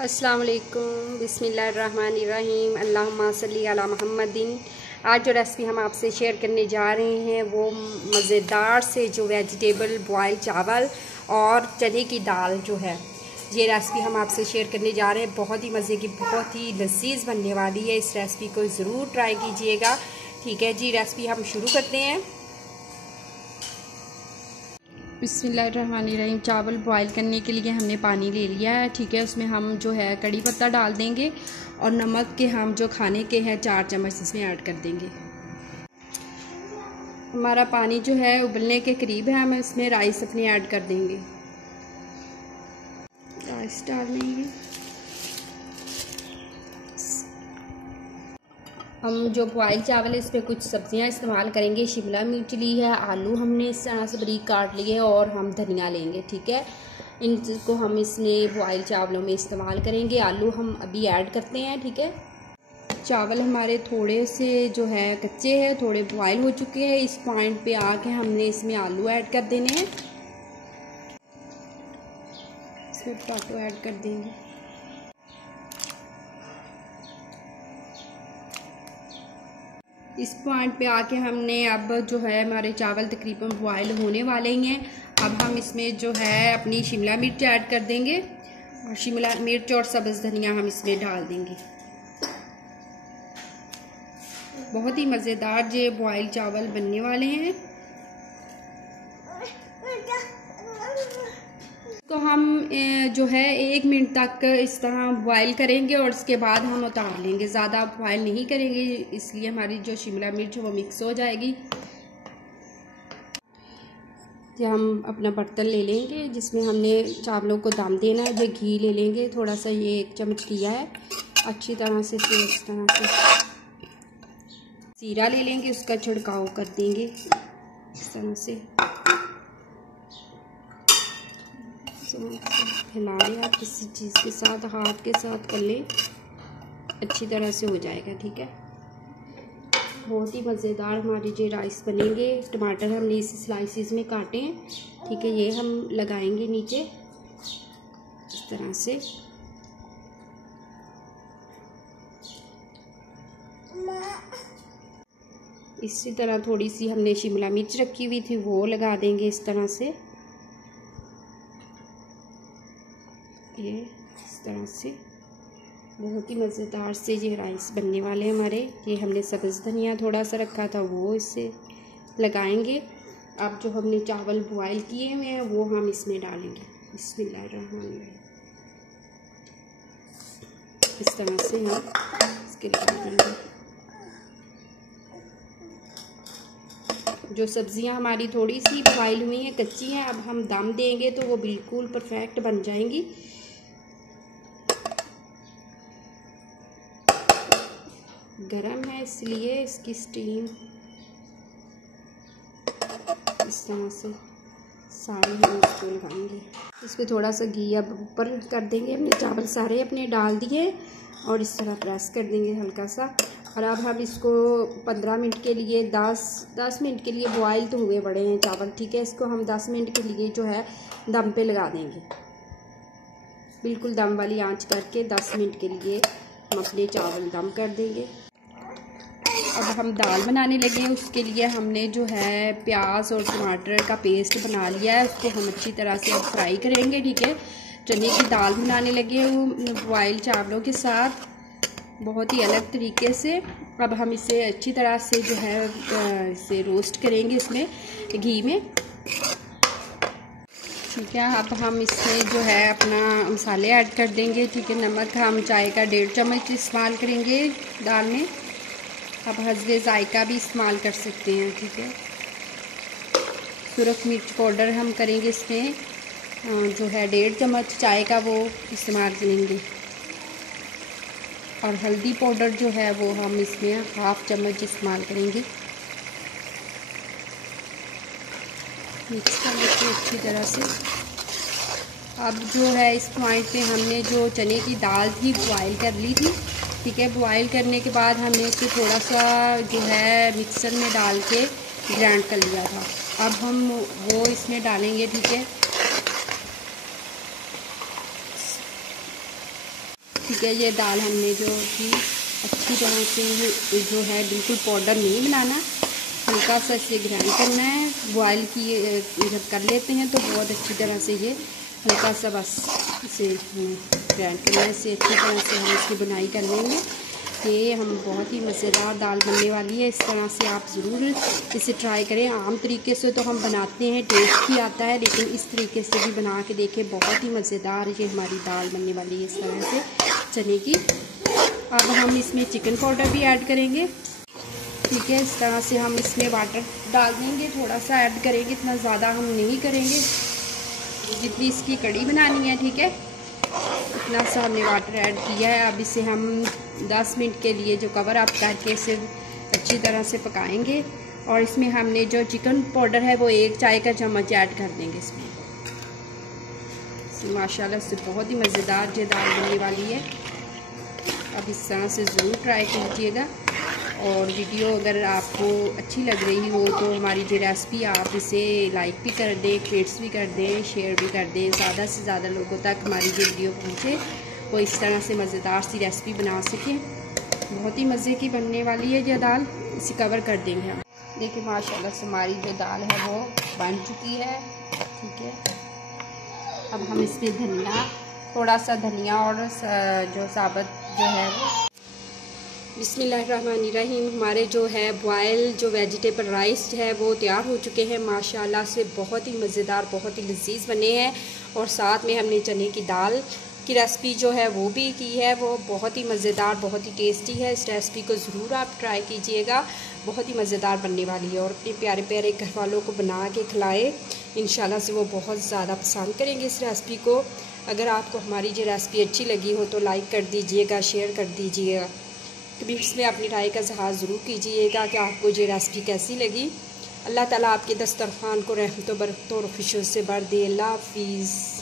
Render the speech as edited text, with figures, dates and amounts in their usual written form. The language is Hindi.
अस्सलाम वालेकुम, बिस्मिल्लाहिर्रहमानिर्रहीम, अल्लाहुम्मा सल्ली अला मुहम्मदिन। आज जो रेसिपी हम आपसे शेयर करने जा रहे हैं वो मज़ेदार से जो वेजिटेबल बॉयल चावल और चने की दाल जो है, ये रेसिपी हम आपसे शेयर करने जा रहे हैं। बहुत ही मज़े की, बहुत ही लज़ीज़ बनने वाली है। इस रेसिपी को ज़रूर ट्राई कीजिएगा। ठीक है जी, रेसिपी हम शुरू करते हैं। बिस्मिल्लाहिर्रहमानिर्रहीम। चावल बॉयल करने के लिए हमने पानी ले लिया है। ठीक है, उसमें हम जो है कड़ी पत्ता डाल देंगे और नमक के हम जो खाने के हैं 4 चम्मच इसमें ऐड कर देंगे। हमारा पानी जो है उबलने के करीब है, हम इसमें राइस अपने ऐड कर देंगे। राइस डाल देंगे। हम जो बॉयल चावल है इस पर कुछ सब्जियां इस्तेमाल करेंगे। शिमला मिर्च ली है, आलू हमने इस तरह से बारीक काट लिए और हम धनिया लेंगे। ठीक है, इनको हम इसमें बॉयल चावलों में इस्तेमाल करेंगे। आलू हम अभी ऐड करते हैं। ठीक है, चावल हमारे थोड़े से जो है कच्चे हैं, थोड़े बॉयल हो चुके हैं। इस पॉइंट पे आके हमने इसमें आलू ऐड कर देने हैं। इसमें टमाटो ऐड कर देंगे। इस पॉइंट पे आके हमने अब जो है हमारे चावल तकरीबन बॉयल होने वाले ही हैं। अब हम इसमें जो है अपनी शिमला मिर्च ऐड कर देंगे और शिमला मिर्च और सब्ज़ धनिया हम इसमें डाल देंगे। बहुत ही मज़ेदार ये बॉयल चावल बनने वाले हैं। तो हम जो है 1 मिनट तक इस तरह बॉयल करेंगे और उसके बाद हम उतार लेंगे। ज़्यादा बॉयल नहीं करेंगे, इसलिए हमारी जो शिमला मिर्च वो मिक्स हो जाएगी। तो हम अपना बर्तन ले लेंगे जिसमें हमने चावलों को दम देना है। ये घी ले लेंगे, थोड़ा सा ये 1 चम्मच लिया है। अच्छी तरह से इस तरह से जीरा ले लेंगे, उसका छिड़काव कर देंगे इस तरह से। हिला लें आप किसी चीज़ के साथ, हाथ के साथ कर लें, अच्छी तरह से हो जाएगा। ठीक है, बहुत ही मज़ेदार हमारे ये राइस बनेंगे। टमाटर हमने इस स्लाइसिस में काटे हैं। ठीक है, ये हम लगाएंगे नीचे इस तरह से। इसी तरह थोड़ी सी हमने शिमला मिर्च रखी हुई थी वो लगा देंगे इस तरह से। ये इस तरह से बहुत ही मज़ेदार से ये राइस बनने वाले हैं हमारे। ये हमने सब्ज़ धनिया थोड़ा सा रखा था वो इससे लगाएंगे। अब जो हमने चावल बॉयल किए हुए हैं वो हम इसमें डालेंगे। बिस्मिल्लाहिर्रहमानिर्रहीम। इस तरह से हम इसके लगा देंगे। जो सब्ज़ियां हमारी थोड़ी सी बॉयल हुई हैं, कच्ची हैं, अब हम दम देंगे तो वो बिल्कुल परफेक्ट बन जाएंगी। गरम है इसलिए इसकी स्टीम इस तरह से सारे हम इसको लगाएंगे। इस पर थोड़ा सा घी अब ऊपर कर देंगे। हमने चावल सारे अपने डाल दिए और इस तरह प्रेस कर देंगे हल्का सा। और अब हम इसको 15 मिनट के लिए 10 मिनट के लिए बॉयल तो हुए बड़े हैं चावल। ठीक है, इसको हम 10 मिनट के लिए जो है दम पे लगा देंगे। बिल्कुल दम वाली आंच करके 10 मिनट के लिए हम अपने चावल दम कर देंगे। अब हम दाल बनाने लगे हैं। उसके लिए हमने जो है प्याज और टमाटर का पेस्ट बना लिया है, उसको हम अच्छी तरह से अब फ्राई करेंगे। ठीक है, चने की दाल बनाने लगे हैं वो बॉयल चावलों के साथ, बहुत ही अलग तरीके से। अब हम इसे अच्छी तरह से जो है इसे रोस्ट करेंगे इसमें घी में। ठीक है, अब हम इसमें जो है अपना मसाले ऐड कर देंगे। ठीक है, नमक हम चाय का 1.5 चम्मच इस्तेमाल करेंगे दाल में। अब हस्बे जायका भी इस्तेमाल कर सकते हैं। ठीक है, सुरख मिर्च पाउडर हम करेंगे इसमें जो है 1.5 चम्मच चाय का वो इस्तेमाल करेंगे। और हल्दी पाउडर जो है वो हम इसमें 1/2 चम्मच इस्तेमाल करेंगे। मिक्स कर लेते हैं अच्छी तरह से। अब जो है इस पॉइंट पे हमने जो चने की दाल थी बॉयल कर ली थी। ठीक है, बॉयल करने के बाद हमने इसे थोड़ा सा जो है मिक्सर में डाल के ग्राइंड कर लिया था। अब हम वो इसमें डालेंगे। ठीक है, ठीक है, ये दाल हमने जो कि अच्छी तरह से जो है बिल्कुल पाउडर नहीं बनाना, हल्का सा इसे ग्राइंड करना है। बॉयल किए जब कर लेते हैं तो बहुत अच्छी तरह से ये हल्का सा बस इसे ग्राइंड करना है। इसे अच्छी तरह से हम इसकी बुनाई कर लेंगे। ये हम बहुत ही मज़ेदार दाल बनने वाली है। इस तरह से आप ज़रूर इसे ट्राई करें। आम तरीके से तो हम बनाते हैं, टेस्ट भी आता है, लेकिन इस तरीके से भी बना के देखें, बहुत ही मज़ेदार ये हमारी दाल बनने वाली है इस तरह से चने की। अब हम इसमें चिकन पाउडर भी ऐड करेंगे। ठीक है, इस तरह से हम इसमें वाटर डाल देंगे, थोड़ा सा ऐड करेंगे, इतना ज़्यादा हम नहीं करेंगे, जितनी इसकी कड़ी बनानी है। ठीक है, इतना सा हमने वाटर ऐड किया है। अब इसे हम 10 मिनट के लिए जो कवर अप करके इसे अच्छी तरह से पकाएंगे। और इसमें हमने जो चिकन पाउडर है वो 1 चाय का चम्मच ऐड कर देंगे इसमें। माशाल्लाह से बहुत ही मज़ेदार ये दाल बनने वाली है। अब इस तरह से ज़रूर ट्राई कीजिएगा। और वीडियो अगर आपको अच्छी लग रही हो तो हमारी जो रेसिपी आप इसे लाइक भी कर दें, क्रिएट्स भी कर दें, शेयर भी कर दें, ज़्यादा से ज़्यादा लोगों तक हमारी जो वीडियो पहुँचे, वो इस तरह से मज़ेदार सी रेसिपी बना सकें। बहुत ही मज़े की बनने वाली है ये दाल। इसे कवर कर देंगे हम। देखिए माशाल्लाह से हमारी जो दाल है वो बन चुकी है। ठीक है, अब हम इसमें धनिया, थोड़ा सा धनिया और जो साबुत जो है वो, बिस्मिल्लाहिर्रहमानिर्रहीम, हमारे जो है बॉयल जो वेजिटेबल राइस है वो तैयार हो चुके हैं। माशाल्लाह से बहुत ही मज़ेदार, बहुत ही लजीज बने हैं। और साथ में हमने चने की दाल की रेसिपी जो है वो भी की है, वो बहुत ही मज़ेदार, बहुत ही टेस्टी है। इस रेसिपी को ज़रूर आप ट्राई कीजिएगा, बहुत ही मज़ेदार बनने वाली है। और अपने प्यारे प्यारे घर वालों को बना के खिलाएँ, इंशाल्लाह से वो बहुत ज़्यादा पसंद करेंगे इस रेसिपी को। अगर आपको हमारी ये रेसिपी अच्छी लगी हो तो लाइक कर दीजिएगा, शेयर कर दीजिएगा, कमेंट्स में अपनी राय का इज़हार ज़रूर कीजिएगा कि आपको ये रेसिपी कैसी लगी। अल्लाह ताला आपके दस्तरखान को रहमतों बरकतों और खुशियों से भर दे। अल्लाह हाफिज़।